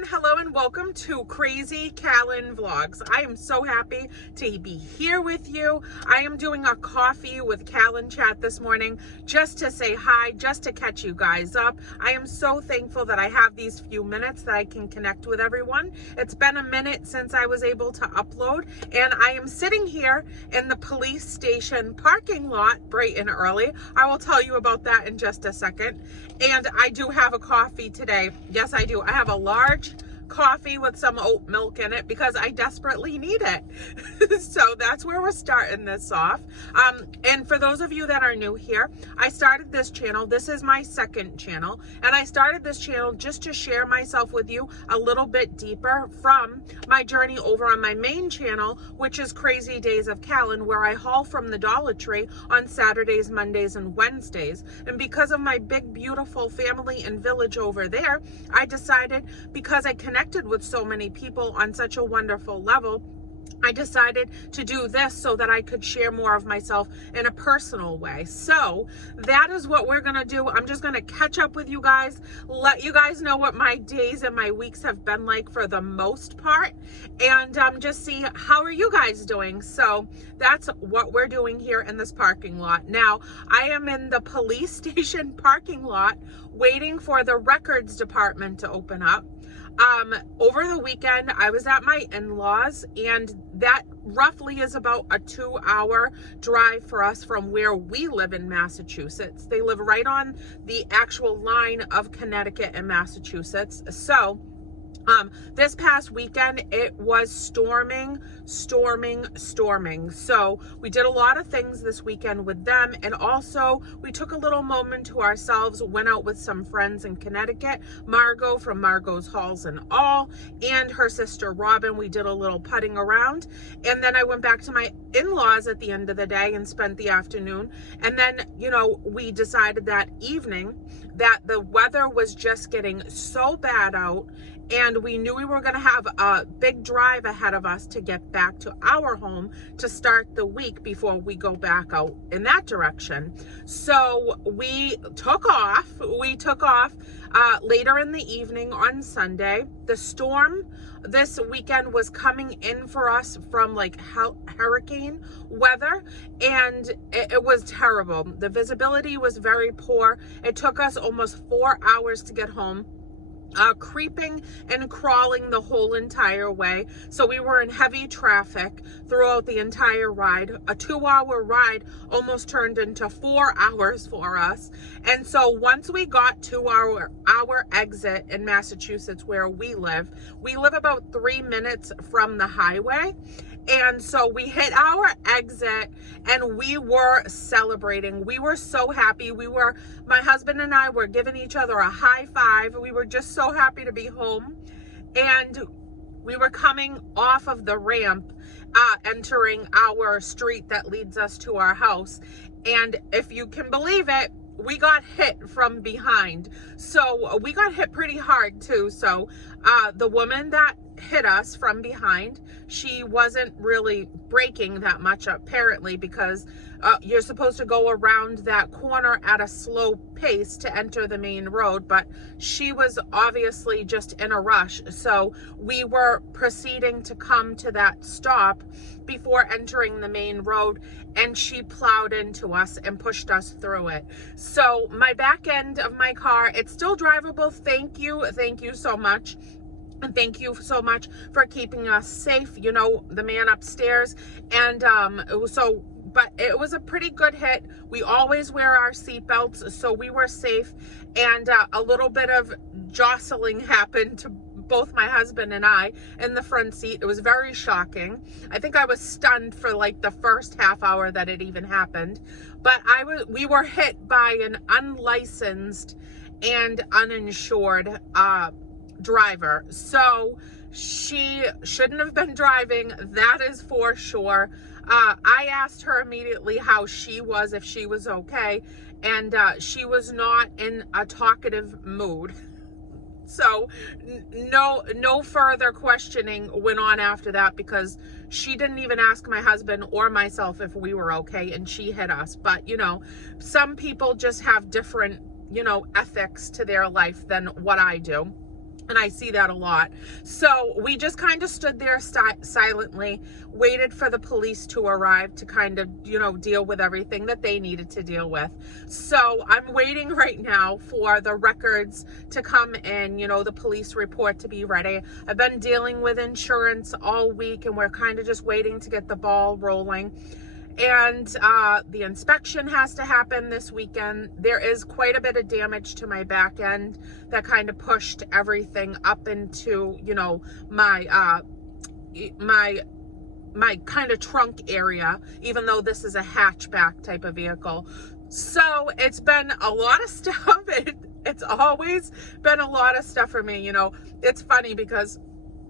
everyone, hello and welcome to Crazy Kalyn Vlogs. I am so happy to be here with you. I am doing a coffee with Kalyn Chat this morning just to say hi, just to catch you guys up. I am so thankful that I have these few minutes that I can connect with everyone. It's been a minute since I was able to upload, and I am sitting here in the police station parking lot bright and early. I will tell you about that in just a second. And I do have a coffee today. Yes, I do. I have a large coffee with some oat milk in it because I desperately need it. So that's where we're starting this off. And for those of you that are new here, I started this channel. This is my second channel, and I started this channel just to share myself with you a little bit deeper from my journey over on my main channel, which is Crazy Days of Kalyn, where I haul from the Dollar Tree on Saturdays, Mondays, and Wednesdays. And because of my big, beautiful family and village over there, I decided, because I connected with so many people on such a wonderful level, I decided to do this so that I could share more of myself in a personal way. So that is what we're going to do. I'm just going to catch up with you guys, let you guys know what my days and my weeks have been like for the most part, and just see how are you guys doing. So that's what we're doing here in this parking lot. Now, I am in the police station parking lot waiting for the records department to open up. Over the weekend, I was at my in-laws, and that roughly is about a 2-hour drive for us from where we live in Massachusetts. They live right on the actual line of Connecticut and Massachusetts. So this past weekend, it was storming. So we did a lot of things this weekend with them. And also we took a little moment to ourselves, went out with some friends in Connecticut, Margot from Margot's Halls and All, and her sister Robin. We did a little putting around. And then I went back to my in-laws at the end of the day and spent the afternoon. And then, you know, we decided that evening that the weather was just getting so bad out, and we knew we were going to have a big drive ahead of us to get back to our home to start the week before we go back out in that direction. So we took off. Later in the evening on Sunday. The storm this weekend was coming in for us from like hurricane weather, and it was terrible. The visibility was very poor. It took us almost 4 hours to get home. Creeping and crawling the whole entire way. So we were in heavy traffic throughout the entire ride. A 2-hour ride almost turned into 4 hours for us. And so once we got to our exit in Massachusetts where we live about 3 minutes from the highway. And so we hit our exit and we were celebrating. We were so happy. My husband and I were giving each other a high five. We were just so happy to be home. And we were coming off of the ramp, entering our street that leads us to our house. And if you can believe it, we got hit from behind. So we got hit pretty hard too. So the woman that hit us from behind, she wasn't really braking that much apparently, because you're supposed to go around that corner at a slow pace to enter the main road, but she was obviously just in a rush. So we were proceeding to come to that stop before entering the main road, and she plowed into us and pushed us through it. So my back end of my car, it's still drivable. Thank you so much. And thank you so much for keeping us safe, you know, the man upstairs. And but it was a pretty good hit. We always wear our seatbelts, so we were safe. And a little bit of jostling happened to both my husband and I in the front seat. It was very shocking. I think I was stunned for like the first half hour that it even happened. But we were hit by an unlicensed and uninsured driver. So she shouldn't have been driving, that is for sure. I asked her immediately how she was, if she was okay, and she was not in a talkative mood. So no further questioning went on after that, because she didn't even ask my husband or myself if we were okay, and she hit us. But you know, some people just have different, you know, ethics to their life than what I do. And I see that a lot. So we just kind of stood there silently, waited for the police to arrive to kind of, deal with everything that they needed to deal with. So I'm waiting right now for the records to come in, the police report to be ready. I've been dealing with insurance all week, and we're kind of just waiting to get the ball rolling. And the inspection has to happen this weekend. There is quite a bit of damage to my back end that kind of pushed everything up into, my kind of trunk area, even though this is a hatchback type of vehicle. So it's been a lot of stuff. It's always been a lot of stuff for me. It's funny because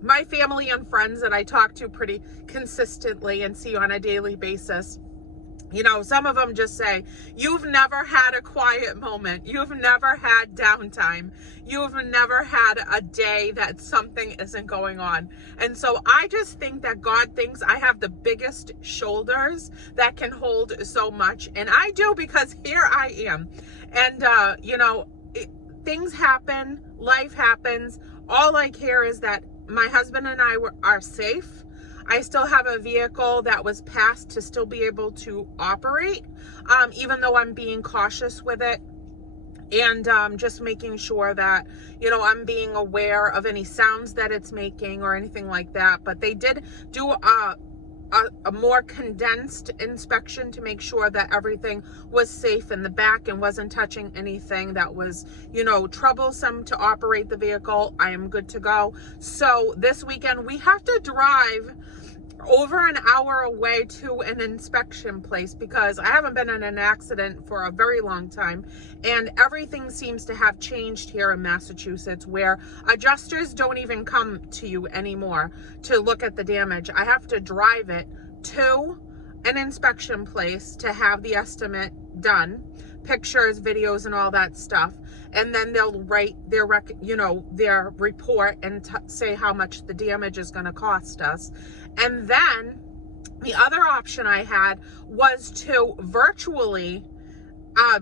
my family and friends that I talk to pretty consistently and see on a daily basis, some of them just say, you've never had a quiet moment. You've never had downtime. You've never had a day that something isn't going on. And so I just think that God thinks I have the biggest shoulders that can hold so much. And I do, because here I am. And, things happen, life happens. All I care is that my husband and I are safe. I still have a vehicle that was passed to still be able to operate, even though I'm being cautious with it, and just making sure that, I'm being aware of any sounds that it's making or anything like that. But they did do a more condensed inspection to make sure that everything was safe in the back and wasn't touching anything that was, troublesome to operate the vehicle. I am good to go. So this weekend we have to drive over an hour away to an inspection place because I haven't been in an accident for a very long time, and everything seems to have changed here in Massachusetts, where adjusters don't even come to you anymore to look at the damage. I have to drive it to an inspection place to have the estimate done, pictures, videos, and all that stuff, and then they'll write their their report and say how much the damage is going to cost us. And then the other option I had was to virtually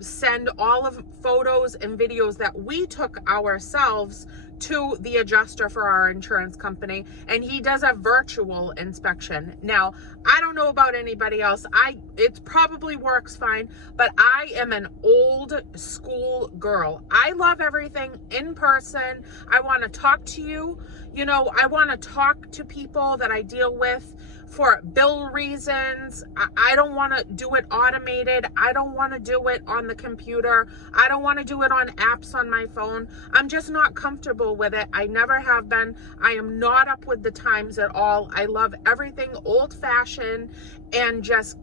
send all of photos and videos that we took ourselves to the adjuster for our insurance company, and he does a virtual inspection. Now, I don't know about anybody else. It probably works fine, but I am an old school girl. I love everything in person. I want to talk to you. I want to talk to people that I deal with for bill reasons. I don't want to do it automated. I don't want to do it on the computer. I don't want to do it on apps on my phone. I'm just not comfortable with it. I never have been. I am not up with the times at all. I love everything old-fashioned and just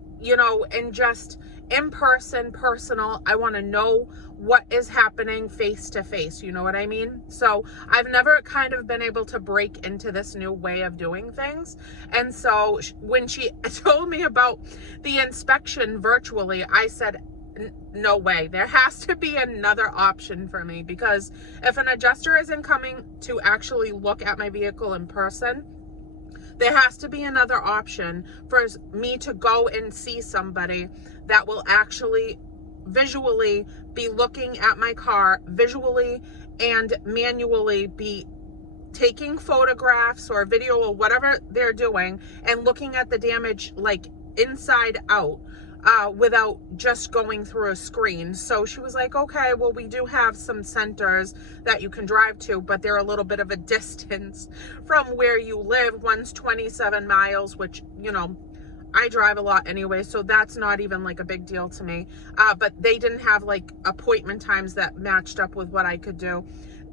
in person, personal. I want to know what is happening face to face. You know what I mean? So I've never kind of been able to break into this new way of doing things. And so when she told me about the inspection virtually, I said, no way. There has to be another option for me, because if an adjuster isn't coming to actually look at my vehicle in person, there has to be another option for me to go and see somebody that will actually visually be looking at my car, visually and manually be taking photographs or video or whatever they're doing and looking at the damage like inside out, without just going through a screen. So she was like, okay, well, we do have some centers that you can drive to, but they're a little bit of a distance from where you live. One's 27 miles, which, I drive a lot anyway, so that's not even like a big deal to me. But they didn't have like appointment times that matched up with what I could do.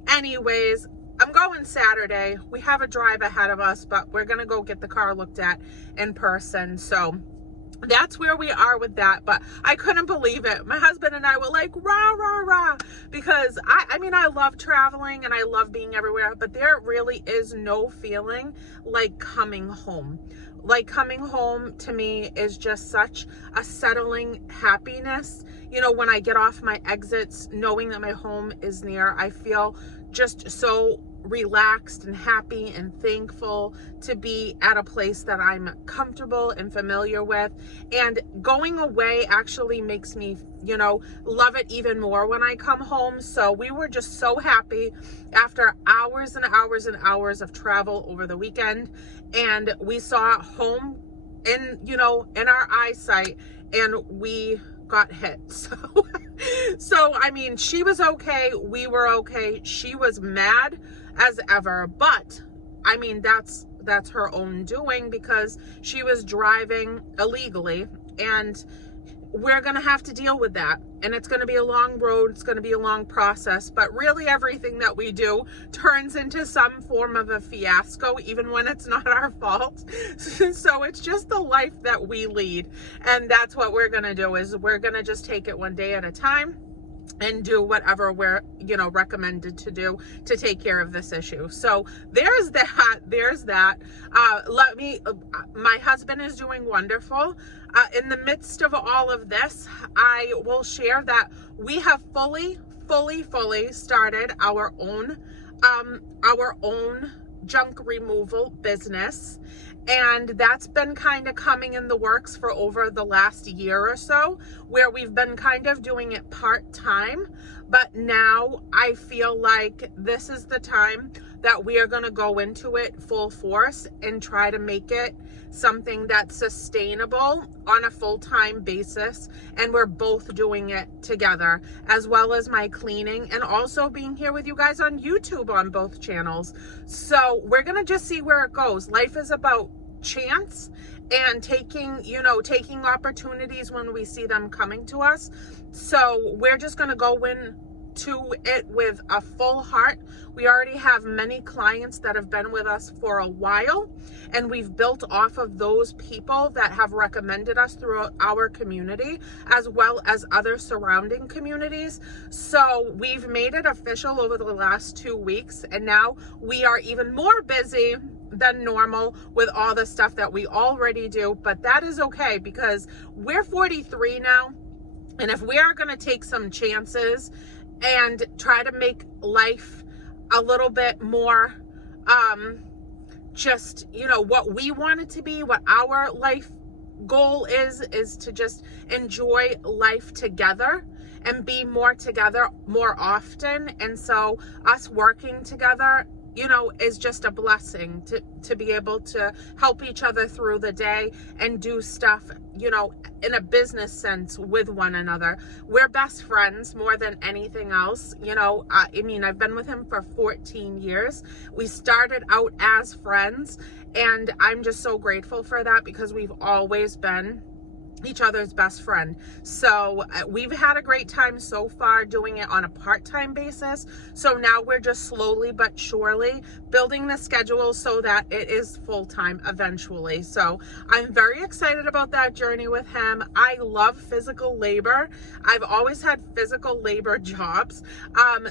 Anyways, I'm going Saturday. We have a drive ahead of us, but we're going to go get the car looked at in person. So that's where we are with that. But I couldn't believe it. My husband and I were like, rah, rah, rah, because I mean, I love traveling and I love being everywhere, but there really is no feeling like coming home. Like coming home to me is just such a settling happiness. When I get off my exits, knowing that my home is near, I feel just so relaxed and happy and thankful to be at a place that I'm comfortable and familiar with. And going away actually makes me, you know, love it even more when I come home. So we were just so happy after hours and hours and hours of travel over the weekend, and we saw home in, you know, in our eyesight, and we got hit. So I mean, she was okay, we were okay. She was mad as ever, but I mean, that's her own doing, because she was driving illegally, and we're going to have to deal with that. And it's going to be a long road. It's going to be a long process. But really, everything that we do turns into some form of a fiasco, even when it's not our fault. So it's just the life that we lead. And that's what we're going to do, is we're going to just take it one day at a time and do whatever we're, you know, recommended to do to take care of this issue. So there's that. My husband is doing wonderful. In the midst of all of this, I will share that we have fully started our own junk removal business. And that's been kind of coming in the works for over the last year or so, where we've been kind of doing it part-time. But now I feel like this is the time that we are going to go into it full force and try to make it something that's sustainable on a full-time basis. And we're both doing it together, as well as my cleaning, and also being here with you guys on YouTube on both channels. So we're going to just see where it goes. Life is about chance and taking opportunities when we see them coming to us. So we're just going to go into it with a full heart. We already have many clients that have been with us for a while, and we've built off of those people that have recommended us throughout our community, as well as other surrounding communities. So we've made it official over the last 2 weeks, and now we are even more busy than normal with all the stuff that we already do. But that is okay, because we're 43 now, and if we are going to take some chances and try to make life a little bit more just, you know, what we want it to be, what our life goal is to just enjoy life together and be more together more often. And so us working together, you know, is just a blessing to be able to help each other through the day and do stuff, you know, in a business sense with one another. We're best friends more than anything else. You know, I mean, I've been with him for 14 years. We started out as friends, and I'm just so grateful for that, because we've always been each other's best friend. So we've had a great time so far doing it on a part-time basis. So now we're just slowly but surely building the schedule so that it is full-time eventually. So I'm very excited about that journey with him. I love physical labor. I've always had physical labor jobs.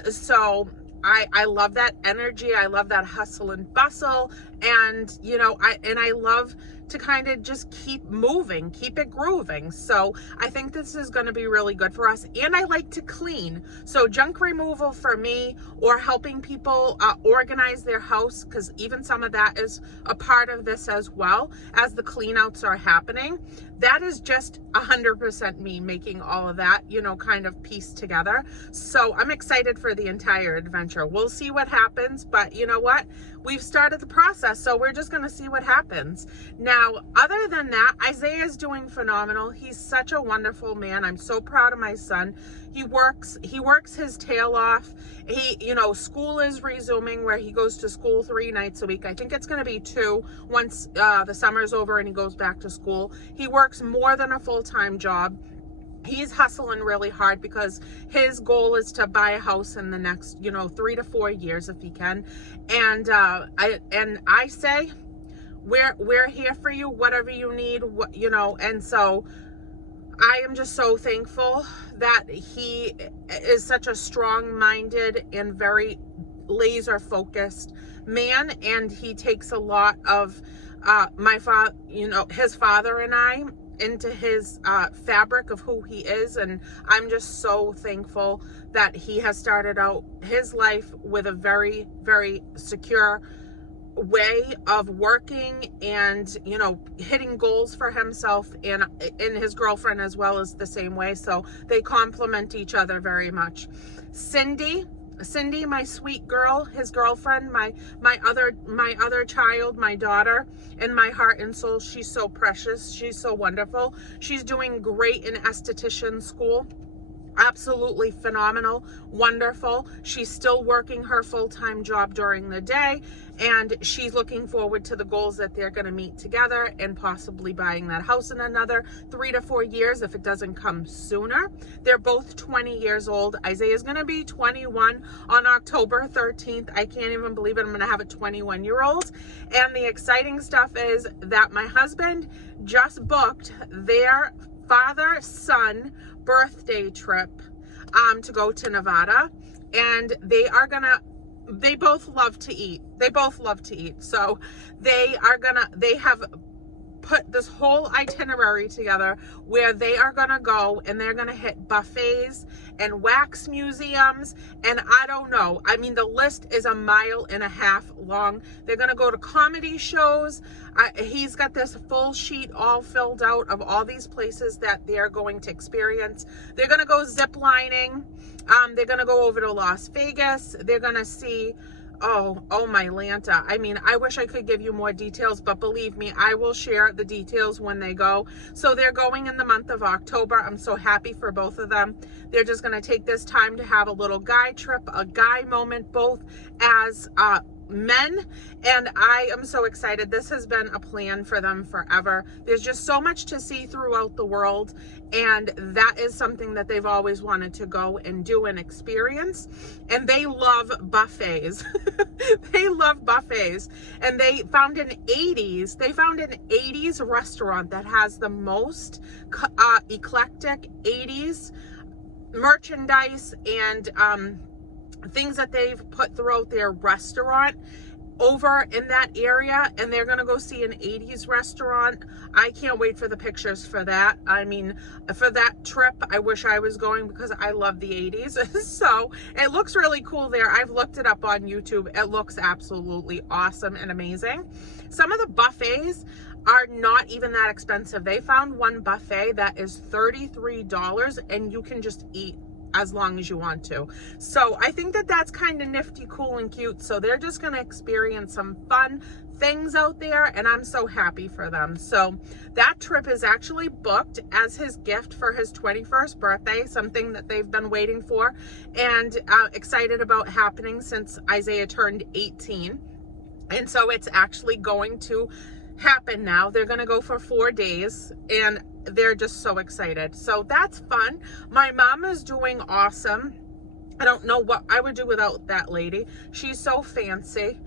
So I love that energy. I love that hustle and bustle. And, you know, I love to kind of just keep moving, keep it grooving. So I think this is going to be really good for us. And I like to clean. So junk removal for me, or helping people organize their house, because even some of that is a part of this as well, as the clean outs are happening. That is just 100% me making all of that, you know, kind of piece together. So I'm excited for the entire adventure. We'll see what happens, but you know what? We've started the process, so we're just going to see what happens. Now, other than that, Isaiah is doing phenomenal. He's such a wonderful man. I'm so proud of my son. He works his tail off. You know, school is resuming, where he goes to school 3 nights a week. I think it's going to be 2 once the summer's over and he goes back to school. He works more than a full-time job. He's hustling really hard, because his goal is to buy a house in the next, you know, 3 to 4 years if he can. And I say, we're here for you, whatever you need, you know. And so I am just so thankful that he is such a strong-minded and very laser-focused man, and he takes a lot of my father, you know, his father and I, into his fabric of who he is. And I'm just so thankful that he has started out his life with a very, very secure way of working and, you know, hitting goals for himself, and his girlfriend as well is the same way. So they complement each other very much. Cindy, my sweet girl, his girlfriend, my other child, my daughter, in my heart and soul. She's so precious. She's so wonderful. She's doing great in esthetician school. Absolutely phenomenal, wonderful. She's still working her full-time job during the day, and she's looking forward to the goals that they're going to meet together and possibly buying that house in another 3 to 4 years if it doesn't come sooner. They're both 20 years old. Isaiah's going to be 21 on October 13th. I can't even believe it. I'm going to have a 21-year-old. And the exciting stuff is that my husband just booked their father-son birthday trip to go to Nevada, and they both love to eat. So they have put this whole itinerary together where they are gonna go and they're gonna hit buffets and wax museums, and I don't know, I mean, the list is 1.5 miles long. They're gonna go to comedy shows. He's got this full sheet all filled out of all these places that they're going to experience. They're gonna go zip lining. They're gonna go over to Las Vegas. They're gonna see, oh my Lanta. I mean, I wish I could give you more details, but believe me, I will share the details when they go. So they're going in the month of October. I'm so happy for both of them. They're just going to take this time to have a little guy trip, a guy moment, both as men, and I am so excited. This has been a plan for them forever. There's just so much to see throughout the world, and that is something that they've always wanted to go and do and experience. And they love buffets. They love buffets. And they found an 80s restaurant that has the most eclectic 80s merchandise and things that they've put throughout their restaurant over in that area, and they're gonna go see an 80s restaurant. I can't wait for the pictures for that. I mean, for that trip, I wish I was going because I love the 80s. So it looks really cool there. I've looked it up on YouTube. It looks absolutely awesome and amazing. Some of the buffets are not even that expensive. They found one buffet that is $33 and you can just eat as long as you want to. So I think that that's kind of nifty, cool, and cute. So they're just going to experience some fun things out there, and I'm so happy for them. So that trip is actually booked as his gift for his 21st birthday, something that they've been waiting for and excited about happening since Isaiah turned 18. And so it's actually going to happen now. They're going to go for 4 days, and they're just so excited. So that's fun. My mom is doing awesome. I don't know what I would do without that lady. She's so fancy.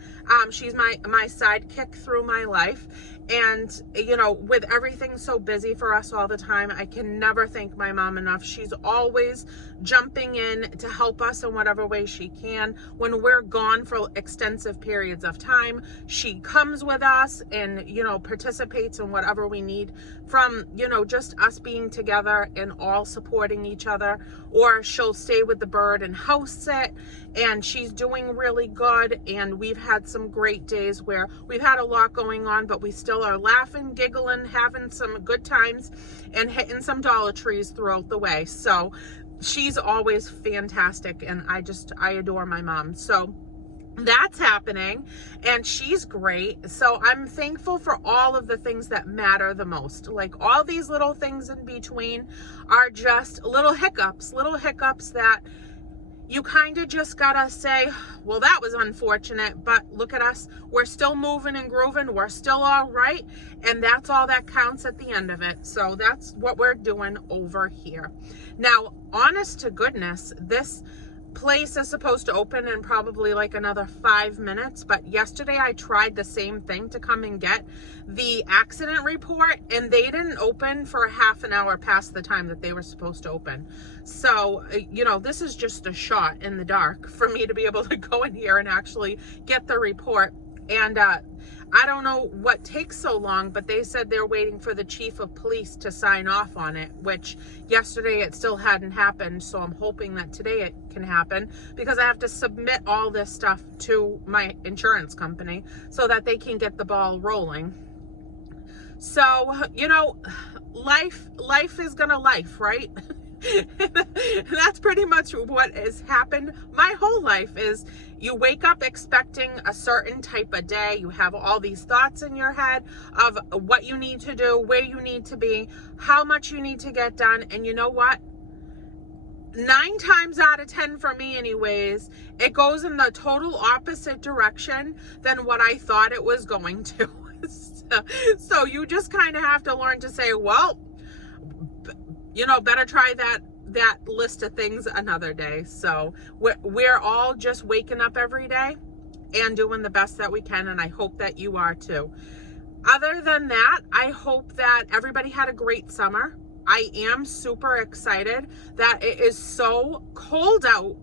She's my sidekick through my life. And, you know, with everything so busy for us all the time, I can never thank my mom enough. She's always jumping in to help us in whatever way she can. When we're gone for extensive periods of time, she comes with us and, you know, participates in whatever we need, from, you know, just us being together and all supporting each other. Or she'll stay with the bird and house sit, and she's doing really good. And we've had some great days where we've had a lot going on, but we still are laughing, giggling, having some good times, and hitting some Dollar Trees throughout the way. So she's always fantastic, and I adore my mom. So that's happening, and she's great. So I'm thankful for all of the things that matter the most. Like, all these little things in between are just little hiccups that you kind of just gotta say, well, that was unfortunate, but look at us. We're still moving and grooving. We're still all right. And that's all that counts at the end of it. So that's what we're doing over here. Now, honest to goodness, this place is supposed to open in probably like another 5 minutes, but yesterday I tried the same thing to come and get the accident report, and they didn't open for a half an hour past the time that they were supposed to open. So, you know, this is just a shot in the dark for me to be able to go in here and actually get the report. And I don't know what takes so long, but they said they're waiting for the chief of police to sign off on it, which yesterday it still hadn't happened. So I'm hoping that today it can happen, because I have to submit all this stuff to my insurance company so that they can get the ball rolling. So, you know, life is gonna life, right? That's pretty much what has happened my whole life. Is you wake up expecting a certain type of day. You have all these thoughts in your head of what you need to do, where you need to be, how much you need to get done. And you know what? 9 times out of 10 for me anyways, it goes in the total opposite direction than what I thought it was going to. So you just kind of have to learn to say, well, you know, better try that list of things another day. So we're all just waking up every day and doing the best that we can, and I hope that you are too. Other than that, I hope that everybody had a great summer. I am super excited that it is so cold out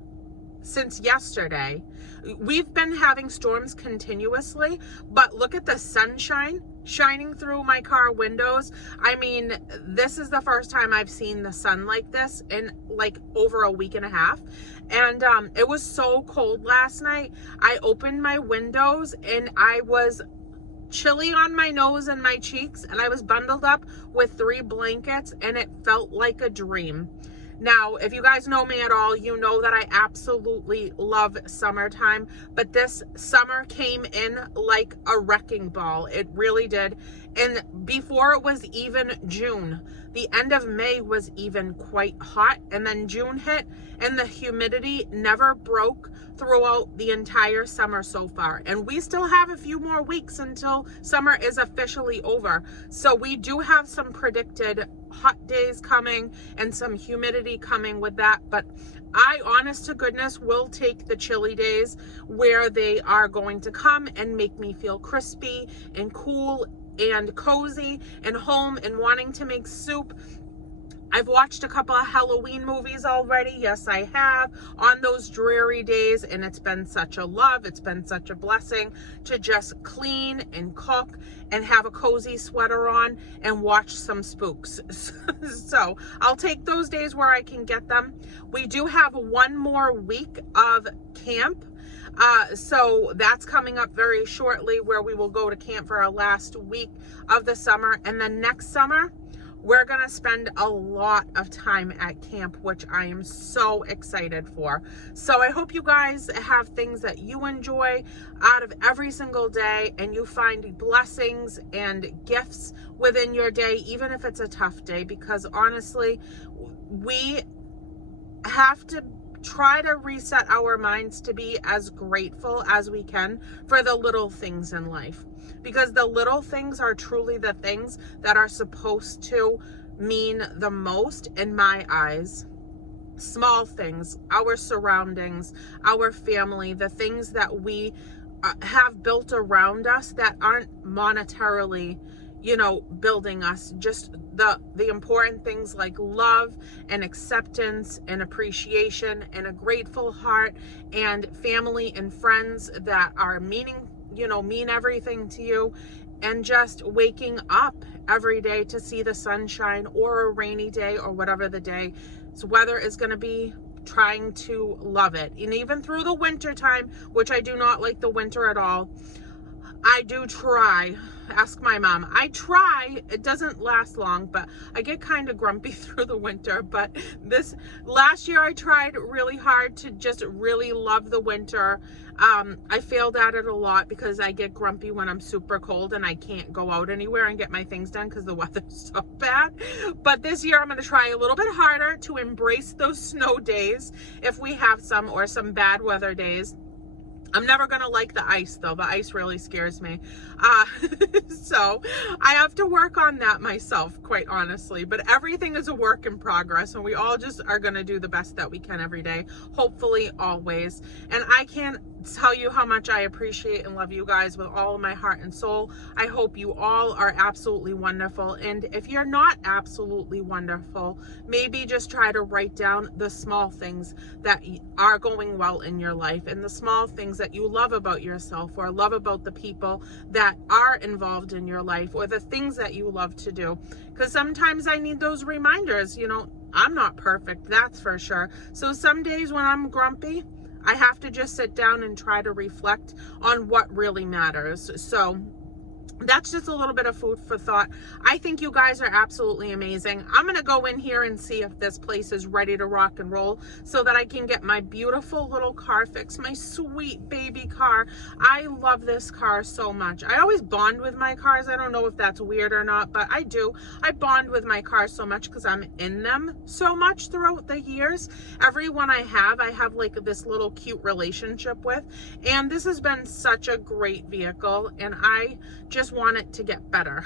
since yesterday. We've been having storms continuously, but look at the sunshine shining through my car windows. I mean, this is the first time I've seen the sun like this in like over a week and a half. And it was so cold last night. I opened my windows and I was chilly on my nose and my cheeks, and I was bundled up with 3 blankets, and it felt like a dream. Now, if you guys know me at all, you know that I absolutely love summertime, but this summer came in like a wrecking ball. It really did. And before it was even June, the end of May was even quite hot, and then June hit, and the humidity never broke throughout the entire summer so far. And we still have a few more weeks until summer is officially over. So we do have some predicted hot days coming and some humidity coming with that. But I, honest to goodness, will take the chilly days where they are going to come and make me feel crispy and cool and cozy and home and wanting to make soup. I've watched a couple of Halloween movies already. Yes, I have, on those dreary days, and it's been such a love. It's been such a blessing to just clean and cook and have a cozy sweater on and watch some spooks. So I'll take those days where I can get them. We do have 1 more week of camp. So that's coming up very shortly, where we will go to camp for our last week of the summer. And then next summer, we're going to spend a lot of time at camp, which I am so excited for. So I hope you guys have things that you enjoy out of every single day, and you find blessings and gifts within your day, even if it's a tough day, because honestly, we have to try to reset our minds to be as grateful as we can for the little things in life, because the little things are truly the things that are supposed to mean the most in my eyes. Small things, our surroundings, our family, the things that we have built around us that aren't monetarily, you know, building us, just the important things like love and acceptance and appreciation and a grateful heart and family and friends that are mean everything to you, and just waking up every day to see the sunshine or a rainy day or whatever the day's weather is going to be, trying to love it. And even through the winter time, which I do not like the winter at all, I do try. Ask my mom. I try. It doesn't last long, but I get kind of grumpy through the winter. But this last year, I tried really hard to just really love the winter. I failed at it a lot because I get grumpy when I'm super cold and I can't go out anywhere and get my things done because the weather's so bad. But this year, I'm going to try a little bit harder to embrace those snow days if we have some, or some bad weather days. I'm never going to like the ice, though. The ice really scares me. So I have to work on that myself, quite honestly. But everything is a work in progress, and we all just are going to do the best that we can every day, hopefully always. And I can't tell you how much I appreciate and love you guys with all of my heart and soul. I hope you all are absolutely wonderful. And if you're not absolutely wonderful, maybe just try to write down the small things that are going well in your life and the small things that you love about yourself or love about the people that are involved in your life or the things that you love to do. Because sometimes I need those reminders. You know, I'm not perfect, that's for sure. So some days when I'm grumpy, I have to just sit down and try to reflect on what really matters. So that's just a little bit of food for thought. I think you guys are absolutely amazing. I'm going to go in here and see if this place is ready to rock and roll so that I can get my beautiful little car fixed, my sweet baby car. I love this car so much. I always bond with my cars. I don't know if that's weird or not, but I do. I bond with my cars so much because I'm in them so much throughout the years. Every one I have like this little cute relationship with. And this has been such a great vehicle, and I just want it to get better.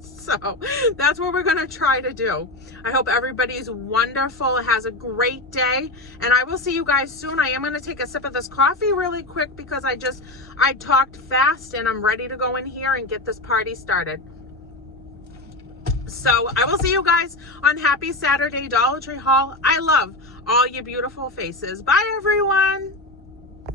So that's what we're going to try to do. I hope everybody's wonderful, has a great day, and I will see you guys soon. I am going to take a sip of this coffee really quick because I talked fast and I'm ready to go in here and get this party started. So I will see you guys on Happy Saturday Dollar Tree haul. I love all your beautiful faces. Bye everyone.